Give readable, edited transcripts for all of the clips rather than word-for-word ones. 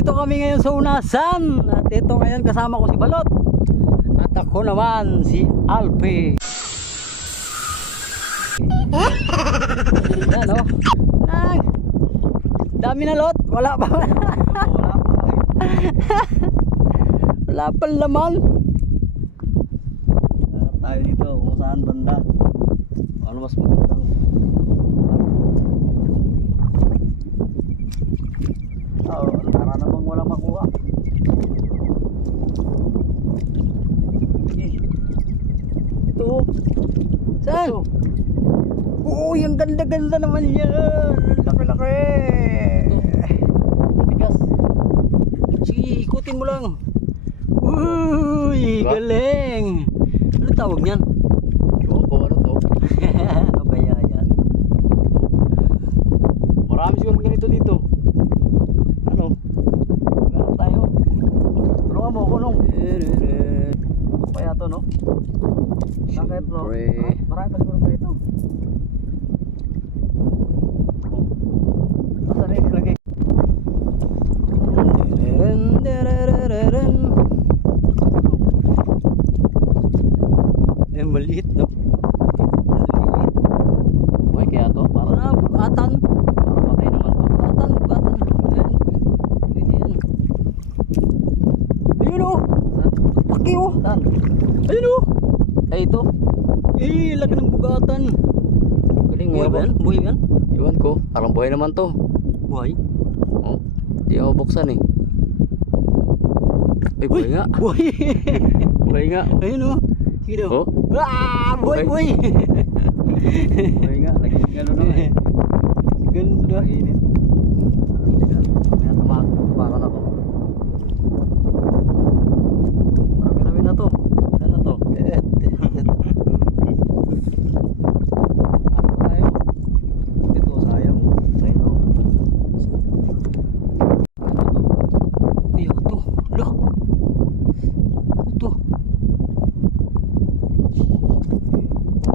nandito kami ngayon sa Unasan. At ito ngayon kasama ko si Balot. At ako naman si Alpi. Yan o. Nang dami na lot. Wala pa. Wala pa laman. Hanap tayo dito kung saan banda. Ano mas magandang para namang wala makuha. Ito. Saan? Oo, yung ganda-ganda naman yan. Laki-laki. Bigas. Sige, ikutin mo lang. Uy, galing. Ano tawag niyan? Ewan ko ano to. Ano kaya yan? Marami siguro ganito dito. Ano? Meron tayo. Tulungan mo ako nung. Ano kaya to, no? Bakit, no? Marami pa siguro ganito. Asan eh? Lagi. Eh, maliit, no? Maliit. Uy, kaya to? Parang na, bugatan. Parang patay naman to. Bugatan. Ayan. Pwede yan. Ayun o. Laki o. Saan? Ayun o. Ay, ito. Eh, laki ng bugatan. Galing Buhay nga ba yan? Buhay ba yan? Iwan ko. Parang buhay naman to. Buhay? Oh, di ako buksan eh. Ay, buhay nga. Buhay. Buhay nga. Ayun o. Sige daw. Oh, Ah, buhay, buhay. buhay nga. Nagigalo naman eh. Ganda. Init. May tumakan ako. Marami na to. Ilan na to? Ano ba tayo? Ito, sayang. Ayun o. Kaya ito. Hala. Ito.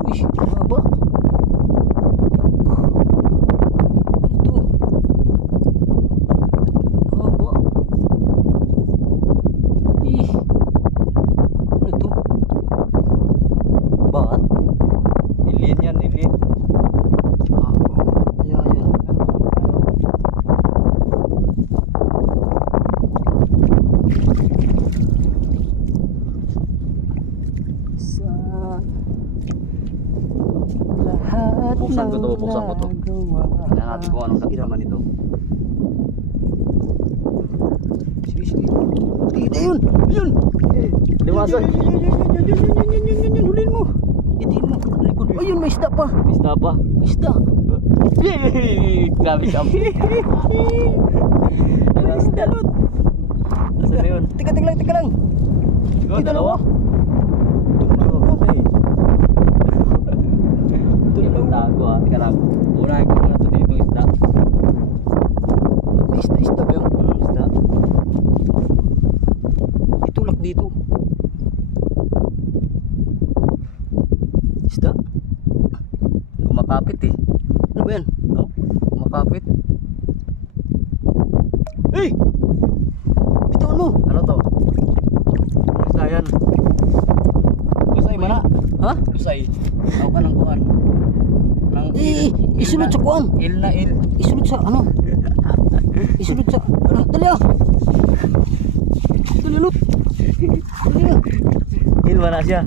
Uy, haba. Ito. Haba. Ih. Ano ito? Bat? Ilin yan, ilin. Ah, kaya yan. Sa lahat Buksan ko to, ng buksan ko to. nagawa. Tingnan natin kung anong naman ito. Sige, sige. Tignan yun! Yun! Liwasan. Yan, hulin mo. Itiin mo. Likod. Ayun, may isda pa. Isda pa. May isda. Yay! Grabe ka. May isda, Lot. Nasaan na yun? Tika lang, tika lang. Ikaw, dalawa? Tago ah. Tika lang. Unahin ko muna ito dito isda. May isda ba yun? Isda. Itulak dito. Isda? Kumakapit eh. Ano ba yan? Oh, kumakapit. Hey! Bitawan mo. Ano to? Isda yan. Lusay mana? Ha? Lusay. Ako ka ng kuhan. Ng Isunod sa kuwan. Il na il. Isunod sa ano? Isunod sa ano? Dali ah. Dali, Lot. Dali ah. Il mana siya?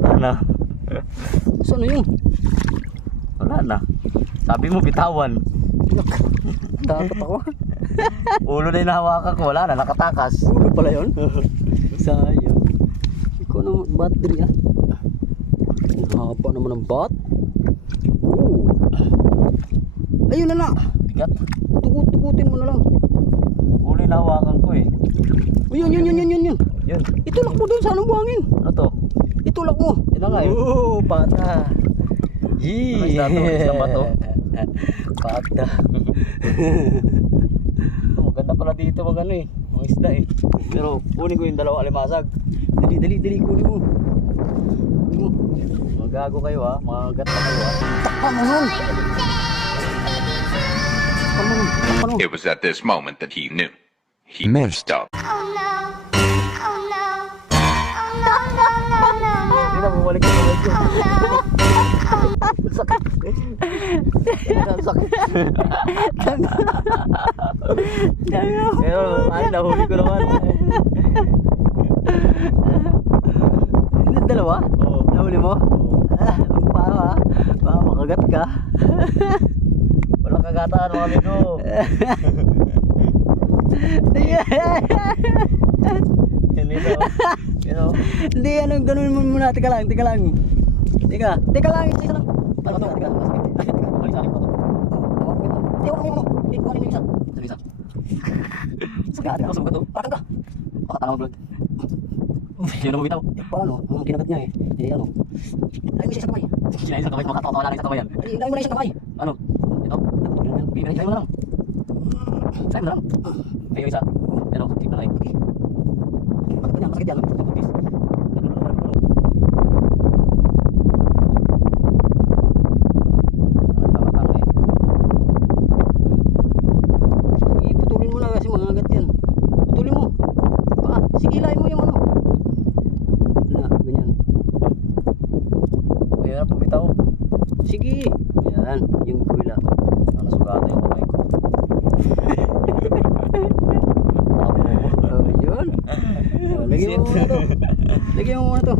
Wala na. Saan na yun? Wala na. Sabi mo bitawan. Takot ako. Ulo na yung nahawakan ko. Wala na. Nakatakas. Ulo pala yun. Sayang. Ikaw naman battery ah. Ang haba naman ng bat. Oh. Ayun na na. Bigat. Tukutin mo na lang. Ulo yung nahawakan ko eh. Oh, yun. Yun. Itulak mo doon sa anong buhangin. Ano to? Itulak mo. Yun na nga yun. Oh, pata. Ano isda to? Isda ba to? Pata. Maganda pala dito mag ano eh. Mga isda eh. Pero kunin ko yung dalawang alimasag. Dali, kunin mo. Mga gago kayo ha. Mga gata kayo ha. Takpan mo nun. It was at this moment that he knew. He messed up. Hindi na, bumalik ko. Sakit. Sakit. Pero, nahuli ko naman. Dalawa? Oo. Nahuli mo? Ang pao ha? Baka makagat ka. Walang kagataan mga amigo. Hindi na. Hindi, ano, ganun mo muna. Teka lang. Teka lang. Isa lang. Ano ba ito? Teka lang. Balik sa akin pa to. Hindi, huwag mo. Hindi, kuhanin mo yung isa. Sabi isa. Sagat ka. Sugat to. Pakan ka. Pakatanga mag-vlog. Yun ang bitaw. Paano? Ang kinagat niya eh. Eh, ano? Ay, mo isa kamay. Sinayin sa kamay. Makatawa lang sa kamay yan. Ay, mo na isang kamay. Ano? Ito? Bibigay mo na lang. Sa'yo mo na lang. Ayun isa. Ano? Keep na lang. Masakit yan. Sige, putulin mo na kasi mangagat yan. Putulin mo. Sige, hilahin mo yung ano. Na, ganyan. Ayun na, bitaw. Sige. Yan, yung kuwila. Nasugatan yung kamay ko. Yun. Lagyan mo muna to. Lagyan mo muna to.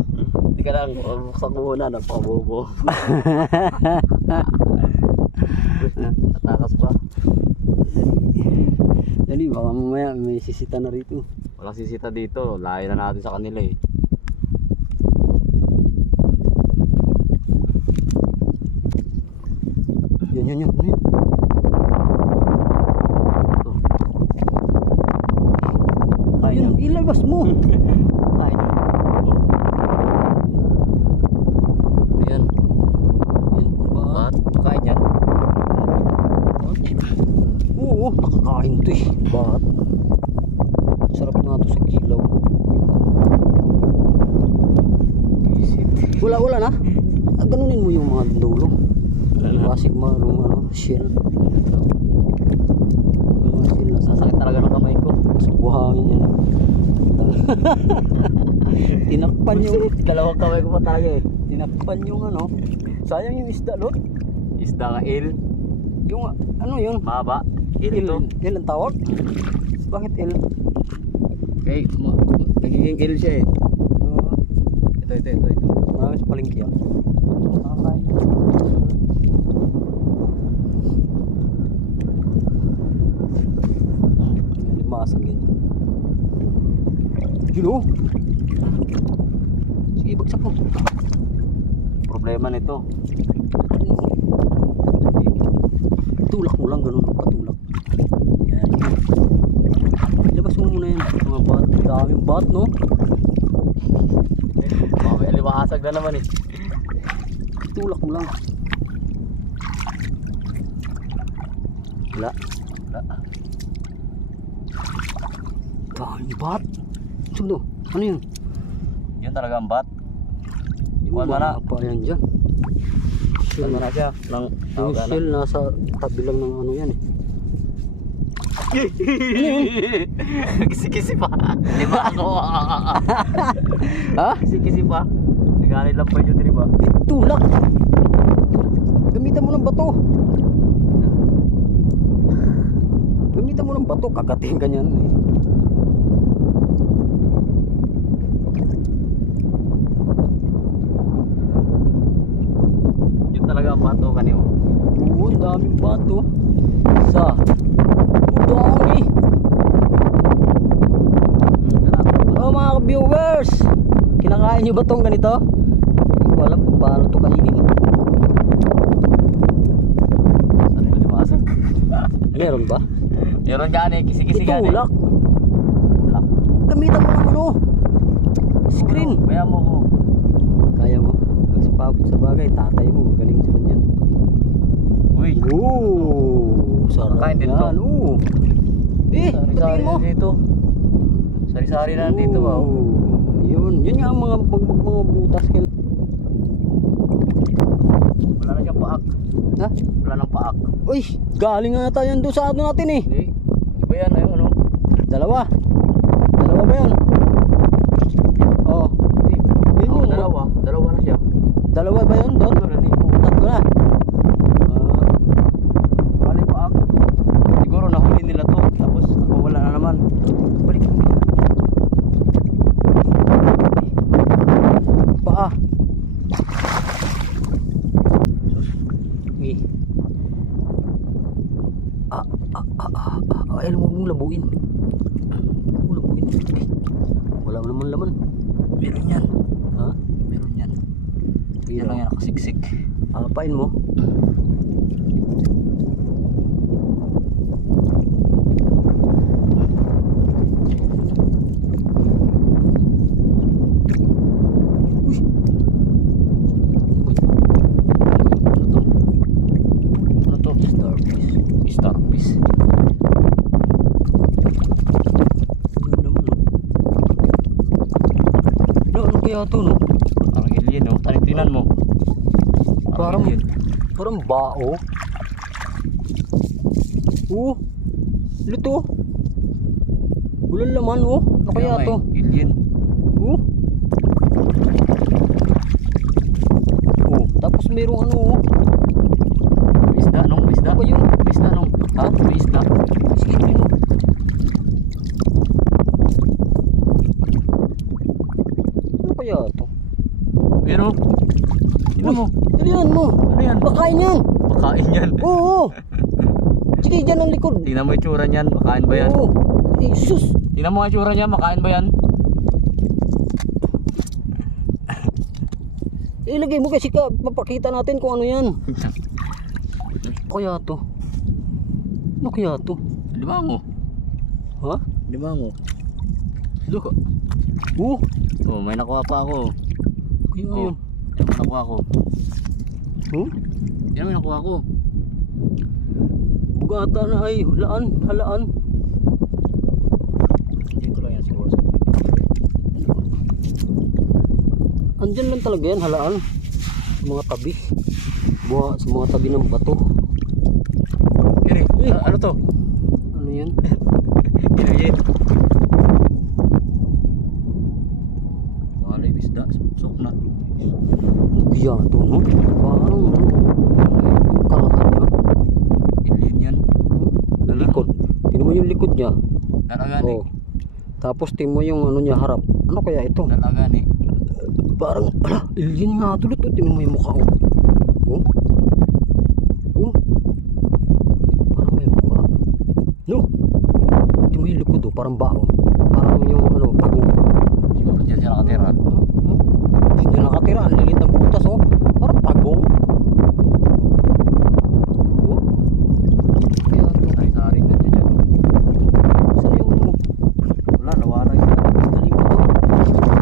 Hindi ka lang, buksan mo muna, napakabobo. Natakas pa. Dali, baka mamaya may sisita na rito. Walang sisita dito, layo na natin sa kanila eh. Yun. Ito. Yun, ilabas mo. Ay. Ayan. Yun, Ba't? Kain yan? Oo, nakakain to eh. Bakit? Sarap nga to sa kilaw. Visit. Wala na. Ganunin mo yung mga dulo. Basig marong ano, shell. Mga shell na Sasakit talaga ng kamay ko. sa buhangin yan. Tinakpan yung Dalawang kamay ko pa talaga eh. tinakpan yung ano. Sayang yung isda, Lord. Isda ka il. Yung ano yun? Mahaba. Il ito. Il ang tawag? Bakit il? Okay, nagiging il siya eh. Ito. Marami sa palengke yan. Nakakain. May limasag yan dyan. Yun o! Sige, bagsak mo. Problema nito. Tulak mo lang, ganun. Patulak. Yan. Ilabas mo muna yan. Mga bat. Daming bat, no? Baka may alimakasag na naman eh. Tulak mo lang. Wala. Daming bat. Sundo. Ano yun? Yun talaga ang bat. Yung Iwan mo na. pa yan dyan. Saan na siya? Nang Yung shell nasa tabi lang ng ano yan eh. Kisi-kisi pa. Di ba ako? Ha? Kisi-kisi pa. Nagalit lang pa yun, di ba? Tulak! Gamitan mo ng bato. Gamitan mo ng bato, kagating ka niyan eh. Yun talaga ang bato kanyo. Oo, ang daming bato. Sa dami. Oh mga viewers, kinakain nyo ba tong ganito? Hindi ko alam kung paano to kainin. Saan yung limasag? Meron ba? Meron gani, kisi-kisi gani. Itulak. Tulak. Gamitan mo ng ano? Screen. Kaya mo ko. Kaya mo? Sa bagay, tatay mo, galing sa ganyan. Uy. Oo, sarap Kain din to. yan. Oo. Patingin mo. dito. Sari-sari na dito ba? Yun nga ang mga mga butas. Wala na siyang paak. Ha? Wala nang paak. Uy, galing nga tayo doon sa ano natin eh. Hindi. Iba yan, ayun ano. Dalawa. Dalawa ba yan? Oh. Yun Oh, yun. dalawa. Dalawa na siya. Dalawa ba yun doon? Tatlo na ni. Tatlo na. Balik pa ako. Siguro nahuli nila to. Tapos nakawala na naman. Balik mo. Paa. Okay. Ay, huwag mong labuin. Huwag mong labuin. Eh, wala naman laman. Meron yan. Ha? Meron yan. Sige Yan lang yan nakasiksik. Apain mo. Ano to? Starfish. Starfish. Ano naman, no? No, ano kaya to, no? Parang alien, no? Tinan mo. Parang- alien. Parang bao. Lito. Walang laman, oh. Ano kaya nga to? eh, alien. Tapos mayroong ano, oh. May isda, nung? May isda. Ano ba yun? May isda, nung? Ha? May isda. Silipin mo. Ano kaya to? Pero, tingnan mo. Dalihan mo. Ano yan? Bakain yan. Makain yan. Oo. Sige, dyan ang likod. Tingnan mo yung tsura niyan. Makain ba yan? Oo. Eh, sus. Tingnan mo ang tsura niya. Makain ba yan? Ilagay mo kasi papakita natin kung ano yan. Kaya to. Ano kaya to? Limango. Ha? Limango. Look. Oh. Oh, may nakuha pa ako. Kaya Oh, yun. yan may nakuha ko. Huh? Yan may nakuha ko. Bugata na ay halaan. Dito lang yan siguro. Andyan lang talaga yan, halaan. Sa mga tabi. Sa mga tabi ng bato. Yan eh. Ano to? Ano yan? Yan. Wala yung isda. Suksok na. Kaya to, no? Parang yung kahan na. Alien yan. Likod. Tingnan mo yung likod niya. Dalagani. Oh. Tapos tingnan mo yung ano niya harap. Ano kaya ito? Dalagani. Parang, alien nga tulad. Tingnan mo yung mukha. Oh. Oh. Parang may mukha. No. Tingnan mo yung likod, oh. Parang bao. Parang yung ano, pagong. Siguro dyan siya nakatira. Hindi na nakatira. Ang lilit ng butas, oh. Parang pagong. Oh. Kaya ito. Sari-sari na dyan. Saan yung ano? Wala, nawala yun. Dali mo to. Nasipon.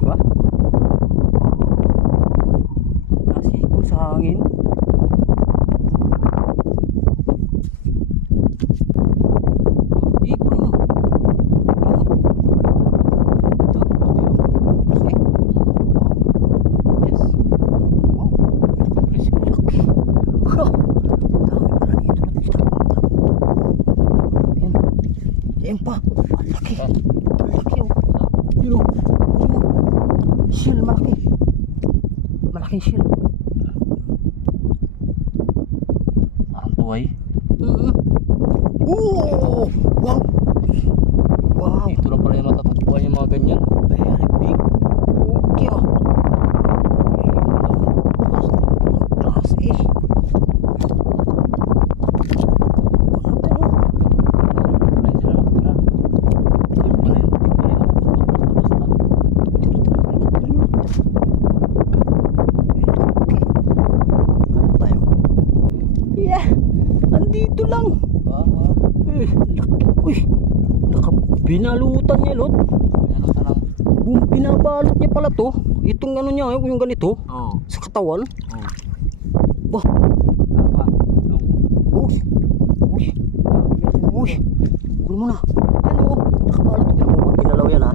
Diba? Nasipon sa hangin. Ikon mo. Ito. Okay. Yes. Wow. Let's go. Laki. Ha! Ang dami pala nito. Ayan. Ayan pa. Ang laki. Ang laki, oh. Yun, oh. Yun, oh. Shell, malaki. Malaking shell. Parang tuway. Oh! Wow! Wow! Dito lang pala yung matatagpuan yung mga ganyan. Very big. Okay, oh. Class A. Yeah! Andito lang! Laki. Uy! Nakabinalutan niya, Lot. Binabalot niya pala to. Itong ano niya, yung ganito. Oo. Sa katawan. Oo. Bah! Uy! Uy! Uy! Kunin mo na. Yan o. Nakabalot. Tignan mo pag ginalaw yan, ha.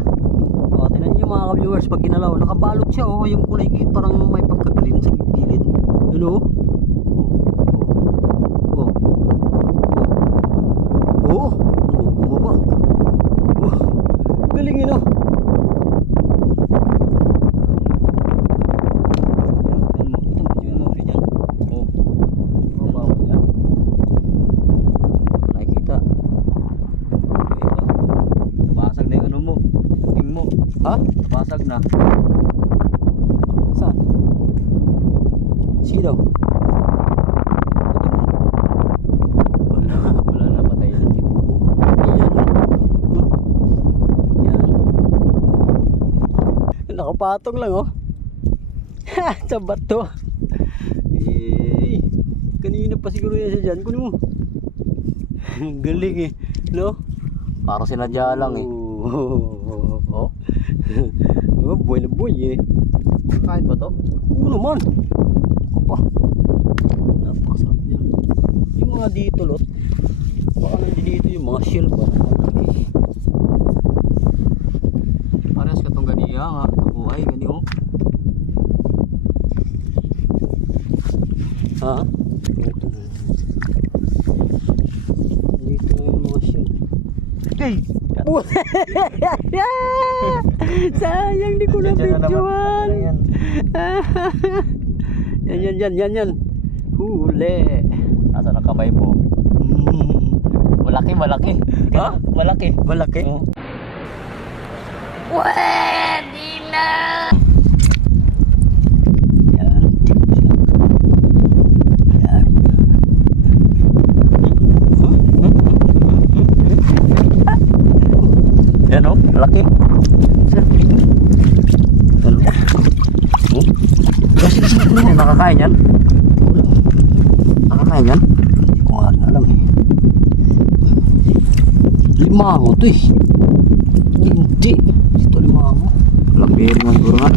O, tignan niyo mga viewers, pag ginalaw, nakabalot siya oh, yung kulay parang may pagka-green sa gilid. Yun oh. Oh. Oh. Bumaba. Oh. Galing yun oh. Ha? Basag na. Saan? Sino? Wala na, patay na. Yan. Nakapatong lang oh. Sa bato. Eh, kanina pa siguro yan siya dyan. Kunin mo. Galing eh. No? Parang sinadya lang eh. Oh. Oh, buhay na buhay eh. Kain ba to? Oo naman. Ako pa. Napakasarap niya. Yung mga dito lot. Baka nandito yung mga shell ba. Parehas ka tong ganiya nga. Nakuhay, gani oh. Ha? Dito na yung mga shell. Hey! Sayang di ko na videoan. Yan. Huli. Nasa na kamay mo? Malaki. Ha? Malaki. Malaki? Oh. Pwede na! Yan. Yan. Yan oh, malaki. Ano? Kasi nakakain yan? Nakakain yan? Hindi ko nga alam eh. Limango to eh. Hindi. Dito limango. Kalambiri mo siguro nga.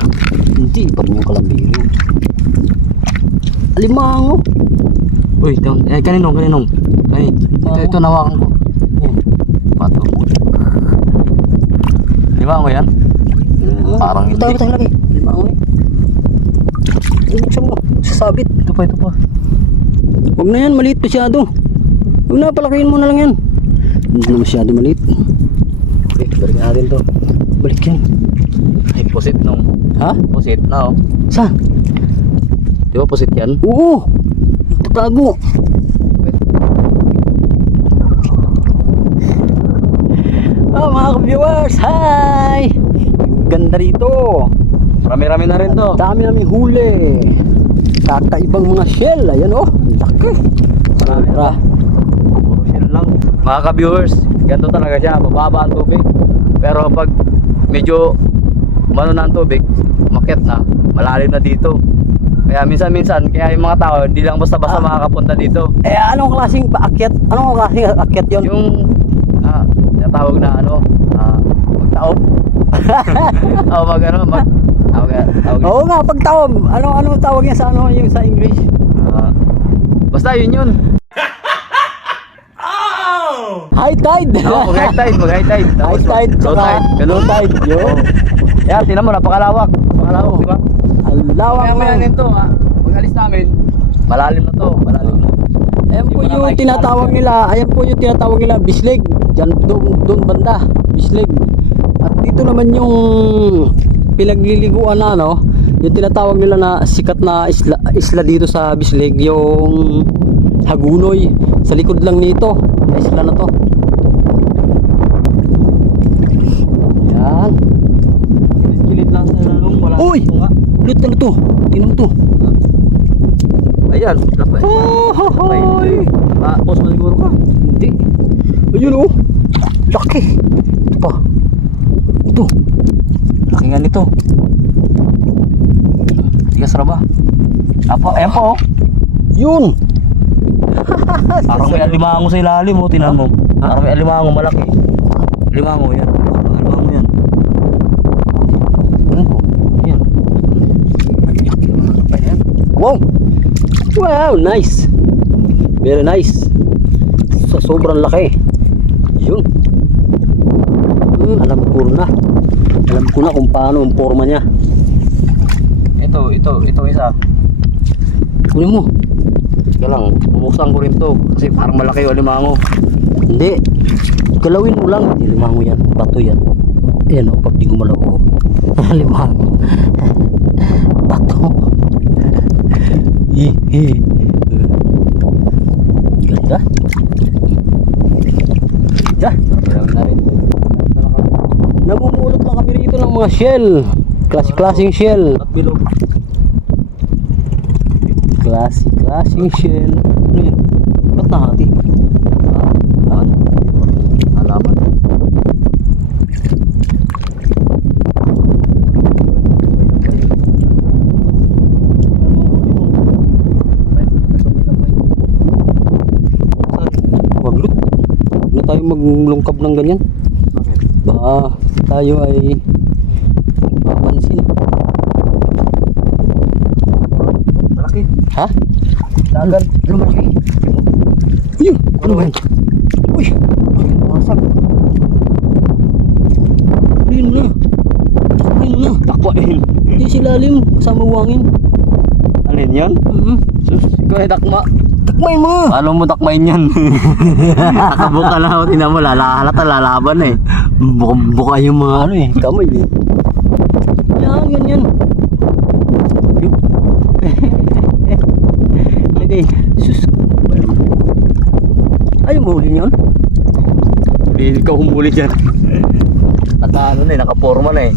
Hindi. Iba rin yung kalambiri. Limango. Uy, kaninong. Ito nawakan ko. Pato. Lima mo yan? Parang hindi. Tayo lagi. Limango eh. Buksan mo. Sasabit. Ito pa. Huwag na yan. Maliit masyado. Huwag na. Palakihin mo na lang yan. Hindi na masyado maliit. Okay, balik natin to. Balik yan. Ay, pusit nung. Ha? Pusit na oh. Saan? Di ba pusit yan? Oo. Tatago. Oh, mga ka-viewers, hi! Ganda rito. Rami-rami na rin to. Ang dami namin huli. Kakaibang mga shell. Ayan oh. Laki. Marami na. Puro shell lang. Mga ka-viewers, ganito talaga siya. Mababa ang tubig. Pero pag medyo umano na ang tubig, umakyat na, malalim na dito. Kaya minsan-minsan, kaya yung mga tao, hindi lang basta-basta makakapunta dito. Eh, anong klaseng paakyat? Anong klaseng akyat yun? Yung tawag na magtaob. Tawag Oo nga, pagtaob. Anong tawag niya sa yung sa English? basta yun. High tide. Mag-high tide. High tide, Low tsaka tide. low tide. Yun. Kaya tinan mo, napakalawak, di ba? Alawak Kaya na. nito pag-alis namin, malalim na to, malalim na. Ayan po Hindi mo na yung makikita. tinatawag nila. Ayan po yung tinatawag nila Bislig. Diyan doon banda, Bislig. At dito naman yung pinagliliguan na yung tinatawag nila na sikat na isla dito sa Bislig, yung Hagunoy. Sa likod lang nito, na isla na to. Yan. Gilid lang sa lalong, wala. Uy! Ulit ano to? Tingnan mo to. Ayan, lapay. Hoy! Post mo siguro ka. Hindi. Ayun oh. Laki. Ito pa. Ito. Laki nga nito. Tigas na ba? Ayan po oh. Yun. Parang may alimango sa ilalim mo, tinan mo. Parang may alimango malaki. Alimango yan. Alimango yan. Ayan. Ayan. Wow. Wow, nice. Very nice. Sa sobrang laki. Yun. Alam ko ko na kung paano ang forma niya. Ito isa. Kunin mo. Ika lang, bubuksan ko rin to. Kasi parang malaki yung alimango. Hindi. Galawin mo lang. Hindi limango yan. Bato yan. Ayan o, pag di gumalaw o. Limango. Bato. Ganda. Ganda. Marami na rin. Namumulot lang kami rito ng mga shell. Klaseng shell. At bilog. Klaseng shell. Ano yan? Ba't nahati? Haan? Halaman. Waglut. Huwag na tayo maglungkab ng ganyan. Bakit? Baka tayo ay mapansin. Malaki. Ha? Dagan. Ano malaki? Yun! Ano ba yan? Uy! Masak. Ulihin mo na. Ulihin mo na. Takwain. Hindi silalim. Kasama buwangin. Alin yan? Sus, ikaw ay dakma. Takmay mo! Paano mo dakmain yan? Nakabuka na ako. Tinan mo, halata lalaban eh. Buka yung mga ano eh. Kamay eh. Yan, ganyan. Yun. Okay. Sus. Ayaw mo huli yun? Hindi ka humuli dyan. At ano na eh, nakaporma na eh.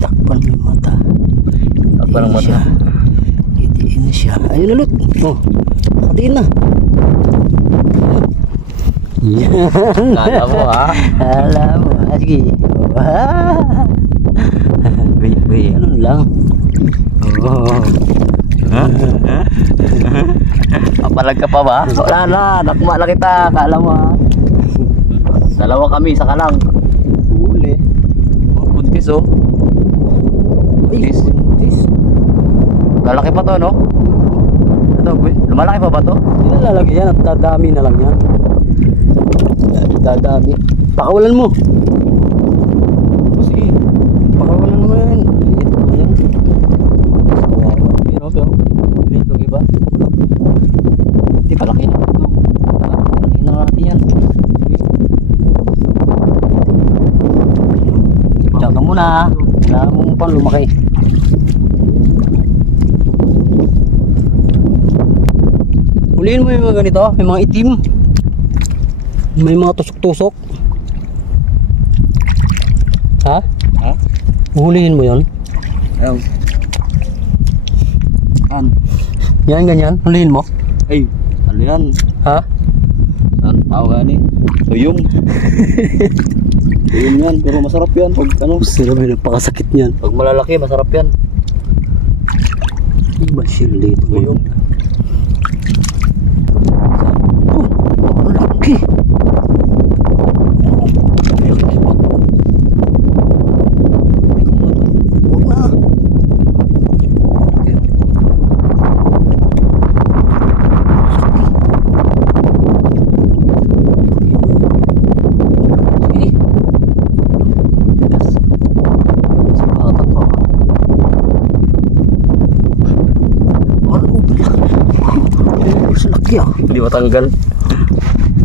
Takpan mo yung mata. Takpan ang mata. Itiin na siya. Ayun ulit. Oh. Nakatiin na. Yan. Kala mo ha? Kala mo. Sige. Wait. Ganun lang. Oh. Ha? Papalag ka pa ba? Wala na, nakma na kita. Kala mo ha? Dalawa kami, isa ka lang. Huli. Buntis oh. Ay, Buntis. buntis. Lalaki pa to no? Ito, lumalaki pa ba to? Hindi na lalagyan yan. At dadami na lang yan. Dadami. Pakawalan mo. Sige. Pakawalan mo yan. Liit mo yan. Pero. Liit yung iba. Hindi, palaki na ito. Palaki na natin yan. Sige. Diyan ka muna. Kailangan mo pang lumaki. Huliin mo yung mga ganito. Yung mga itim. May mga tusok-tusok. Ha? Ha? Uhulihin mo yon. Ayaw. Yan, ganyan. Hulihin mo. Ay, ano yan? Ha? Saan tawag ni? Tuyong. Tuyong yan, pero masarap yan. Pag ano? Sira ba napakasakit niyan? Pag malalaki, masarap yan. Iba sila ito. Tuyong. Oh, ang laki. Huwag na. Sige. Sa bata pa. Ano ba? Sa laki ah. Hindi matanggal.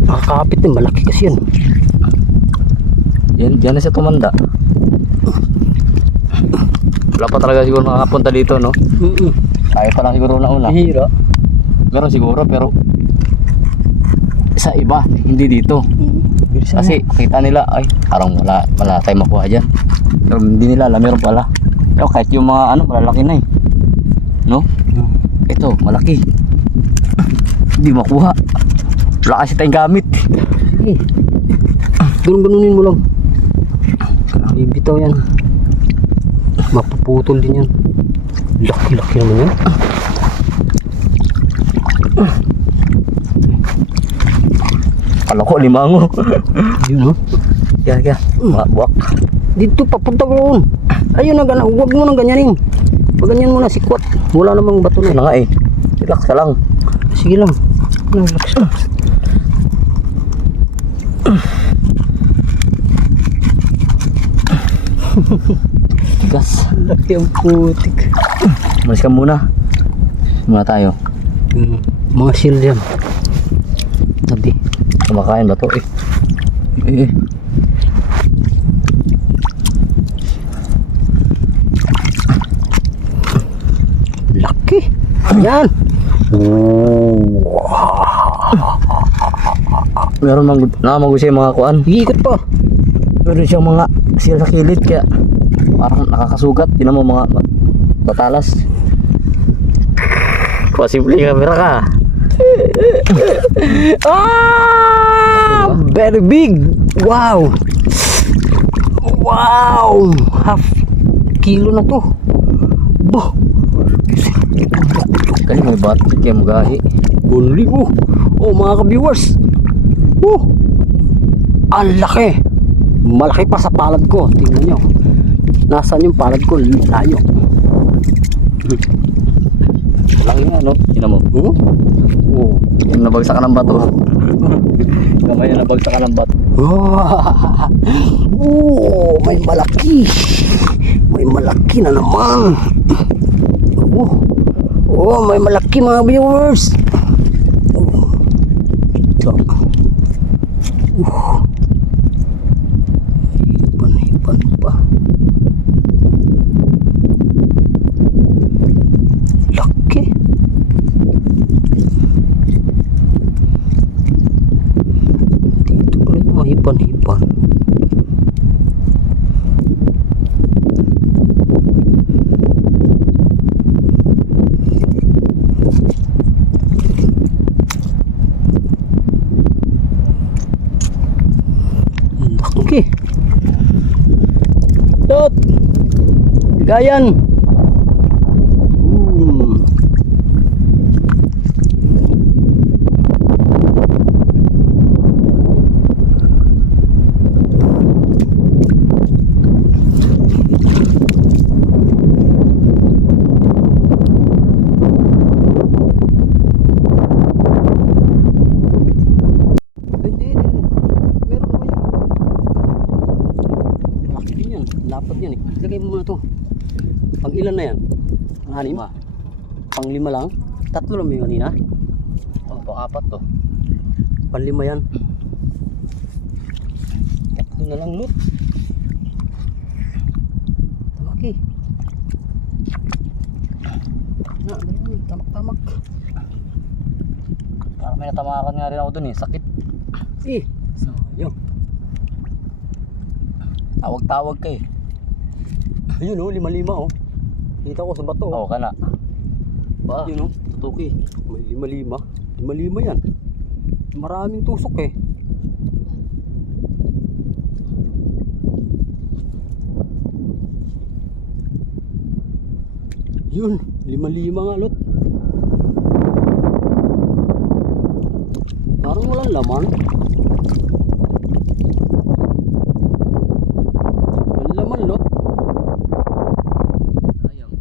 Nakakapit din. Malaki kasi yan. Yan, diyan na siya tumanda. Wala pa talaga siguro nakapunta dito, no? Tayo pa lang siguro na una. Hira. Meron siguro, pero sa iba, hindi dito. Kasi kita nila, ay, parang wala tayong makuha dyan. Pero hindi nila alam, meron pala. Pero kahit yung mga ano, malalaki na eh. No? Ito, malaki. Hindi makuha. Wala kasi tayong gamit. Sige. Ganun-ganunin mo lang. Bibitaw yan. Mapuputol din yan. Laki-laki naman yan. Kala ko, limango. Yun, no? Kaya, mga buwak. Dito, papunta ko roon. Ayun na, huwag mo nang ganyanin. Pag ganyan mo na, sikwat. Wala namang bato na. Ito na nga eh. Relax ka lang. Sige lang. Relax. Tigas. Laki ang putik. Malis ka muna. Muna tayo. Mga seal yan. Sabi. Kumakain ba to eh? Eh. Laki. Yan. Meron namago siya mga kuan. Iikot pa. Meron siyang mga sila sa kilid kaya parang nakakasugat. Tinan mo mga batalas. Posible camera ka. Ah! Very big. Wow. Wow. Half kilo na to. Bah. Kani may batik kaya magahi. Uli ko. Oh mga ka-viewers. Oh. Ang laki. Malaki pa sa palad ko. Tingnan nyo. Nasaan yung palad ko? Layo. Laki nga no? Tinan mo. Oh. Oh. Yung nabagsak ka ng bato. Kamay na nabagsak ka ng bato. Oh, may malaki. May malaki na naman. Oh. Oh, may malaki mga viewers. Oh. Ito. Hipan pa. Laki. Dito pala yung mga hipan. Laki. Tot. Bigayan. Dapat yan eh. Ilagay mo muna to. Pang ilan na yan? Anim? Pang 5 lang? 3 lang yung kanina? Oh, pang 4 to. Pang 5 yan. 3 na lang loot. Tamaki. Na, ganyan. Tamak. Parang may natamakan nga rin ako dun eh. Sakit. Sayang. Tawag-tawag ka eh. Ayun oh, 5 oh. Kita ko sa bato. Oo ka na. Ba? Yun oh, tutuki. May 5. 5 yan. Maraming tusok eh. Yun, 5 nga lot. Parang walang laman. Walang laman lot. Sayang.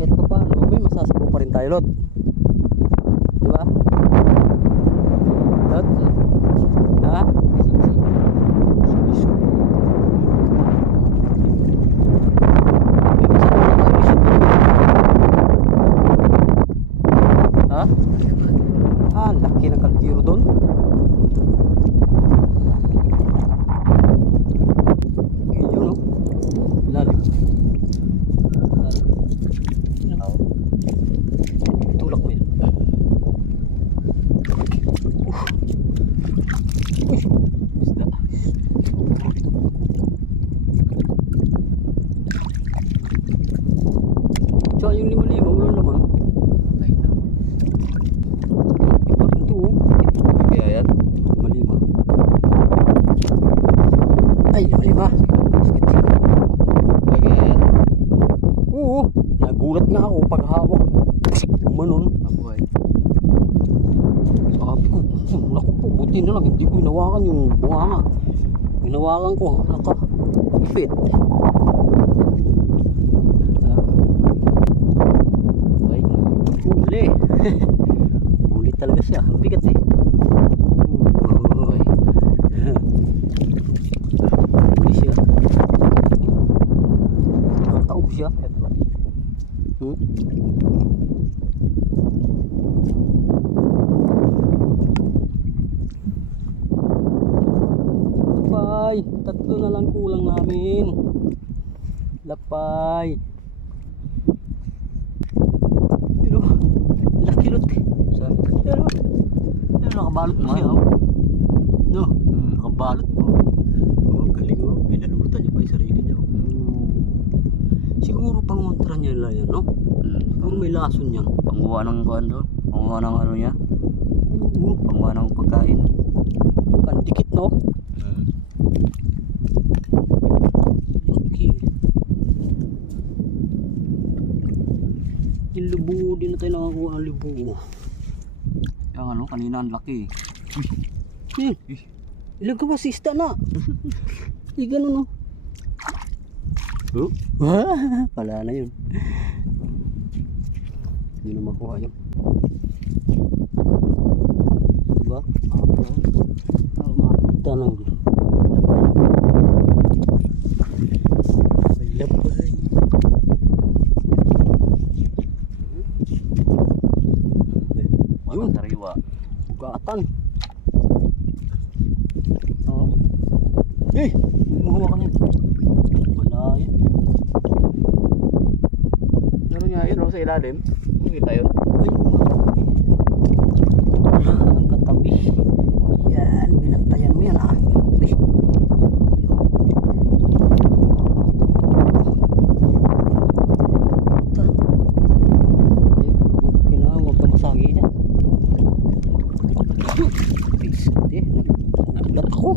Kahit pa paano, may masasabaw pa rin tayo lot. Diba? Lot? Ha? Isu. May masasabaw na tayo isu. Ha? Ah, laki ng kaldero doon. Yun oh. Lalim. Tulak mo yan. Uy, isda. Tsaka yung 5 walang laman. Ay na. Iba rin to oh. Kaya yan. 5. Nagulat nga ako pag hawak. Umanon. Ako ay. Sabi ko, naku po, buti na lang. Hindi ko hinawakan yung bunganga. Hinawakan ko, nakapit. Ay, Huli. Huli talaga siya. Ang bigat eh. Huli siya. Nakataob siya. Hmm? Lapay. Tatlo na lang kulang namin. Lapay. Yun o. Laki lot. saan? Pero, nakabalot mo siya. Oh. No, nakabalot mo. Oh, galing oh. Pinalutan niya pa yung sarili niya. Oh. Siguro pangontra niya lang yan, no? Siguro may lason yan. Panguha ng kuhan doon. Panguha ng ano niya. Oo. Panguha ng pagkain. Pandikit, no? Laki. Yung lubo, di na tayo nakakuha ng lubo. Yung ano, kanina ang laki. Ilang ka ba sista na? Di ganun, no? Oh? Wala na yun. Hindi na makuha yun. Diba? Mapunta ng lapay. May lapay. Ayun, sariwa. Bugatan. Oo. Eh! Mahuha ka niyan. Wala yan. Meron nga yun sa ilalim. Makita yun. Ay, ang katabi. Yan, binantayan mo yan ah. Ay. Ito. Kailangan huwag ka masagi dyan. Piste, nagulat ako.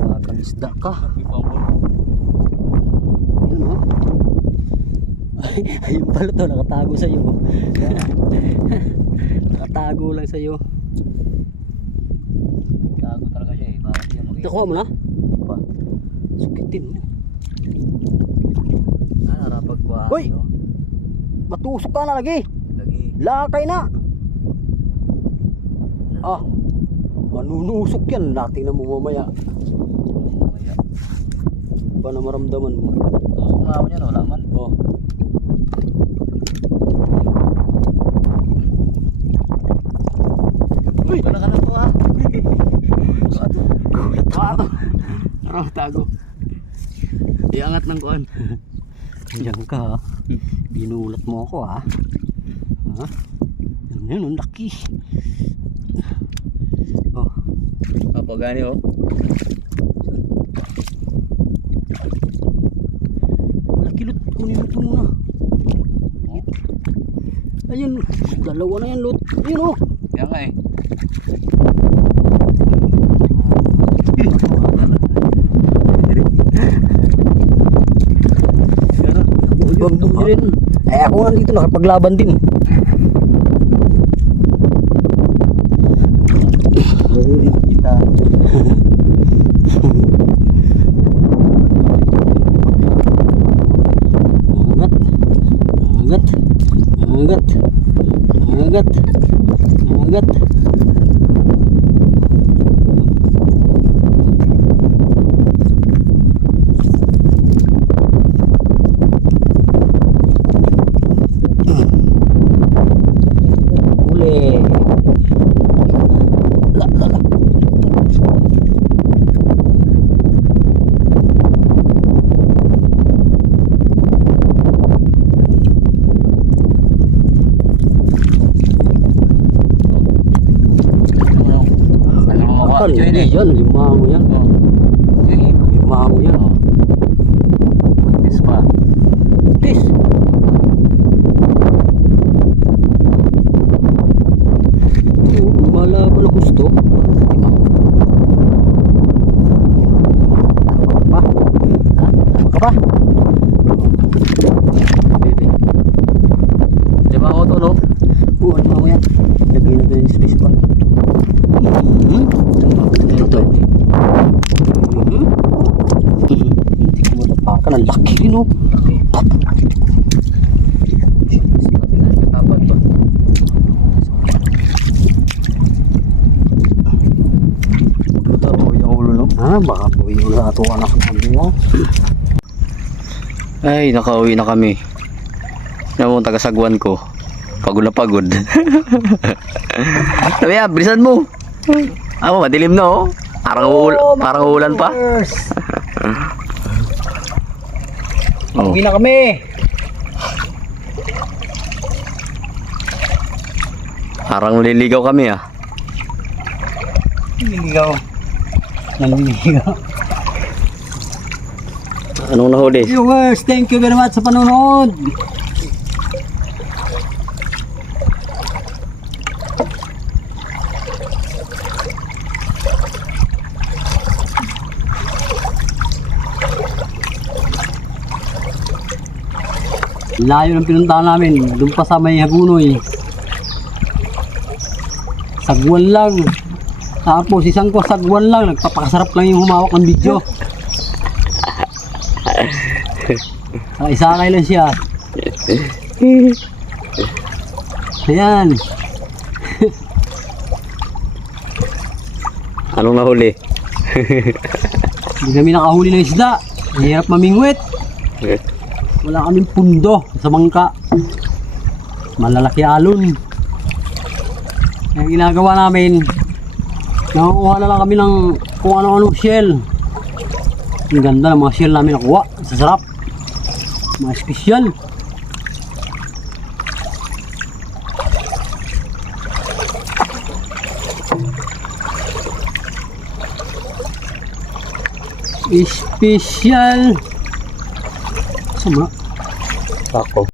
Nakakamisda ka. Yun oh. Ayun pala to, nakatago sa'yo. Nakatago lang sa'yo. Gago talaga siya eh. Bakit siya makita? Nakuha mo na? Di pa. Sukitin mo. Harapag ko. Hoy! Matusok ka na lagi. Lagi. Lakay na. Ah, manunusok yan. Natin na mo mamaya. Mamaya. Ba na maramdaman mo? Tapos kumawa niya, wala man. Oh. Uy! Wala ka na to ha. Tago. Ano, tago. Iangat ng kuhan. Diyan ka ha. Binulat mo ako ha. Ha? Yan yun, ang laki. Oh. Kapagani oh. Laki lot. Kunin mo ito muna. Ayun. Dalawa na yan lot. Ayun oh. Kaya nga eh. Bambog nyo rin. Eh ako nga dito nakapaglaban din. Kita. Angat. Angat. Angat. Angat. Angat. Uli. La la la. Kan, hindi yan, limango yan. Limango yan. Buntis pa. Tis. Lumalaban ang gusto. Limango. Tama ka pa? Ha? Tama ka pa? Bebe. at mamaya. Lagyan natin yung space pa. Ito to. Hindi ko matapakan. Ang laki din oh. Tapat to. Yung ulo no? Baka po yung ato anak namin mo. Ay, nakauwi na kami. Yan mo, tagasagwan ko. Pagod na pagod. Sabi ya, bilisan mo. Ako, madilim na oh. Parang uulan pa. Oh. Uwi na kami. Parang liligaw kami ah. Naliligaw. Naliligaw. Anong nahuli? Viewers, thank you very much sa panonood. Layo ng pinuntahan namin. Doon pa sa may Hagunoy. Sagwan lang. Tapos isang ko sagwan lang. Nagpapakasarap lang yung humawak ng video. Isa lang siya. Ayan. Anong nahuli? Hindi kami nakahuli ng isda. Hirap mamingwit. Wala kaming pundo sa bangka. Malalaki alon. Ang ginagawa namin, nakukuha na lang kami ng kung ano-ano shell. Ang ganda ng mga shell namin nakuha. Sasarap. Mga espesyal. Espesyal. Sama. Ako.